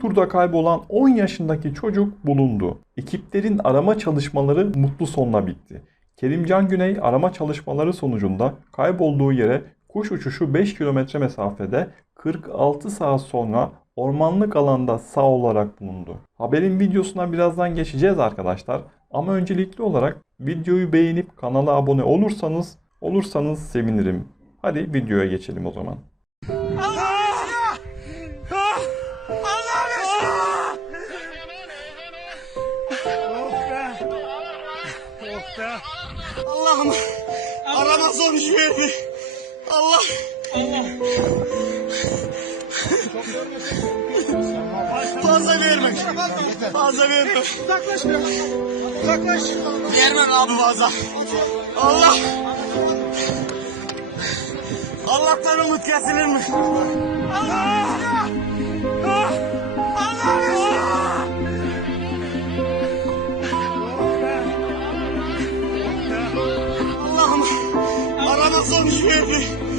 turda kaybolan 10 yaşındaki çocuk bulundu. Ekiplerin arama çalışmaları mutlu sonla bitti. Kerimcan Güney arama çalışmaları sonucunda kaybolduğu yere kuş uçuşu 5 kilometre mesafede 46 saat sonra ormanlık alanda sağ olarak bulundu. Haberin videosuna birazdan geçeceğiz arkadaşlar. Ama öncelikli olarak videoyu beğenip kanala abone olursanız olursanız sevinirim. Hadi videoya geçelim o zaman. Allah'ım arama sonuç verdi. Allah. Fazla verme. Fazla verme. Uzaklaş biraz. Uzaklaş. Vermem abi fazla. Allah. Allah'tan umut kesilir mi? Allah'ım arama sonuç verdi. Allah.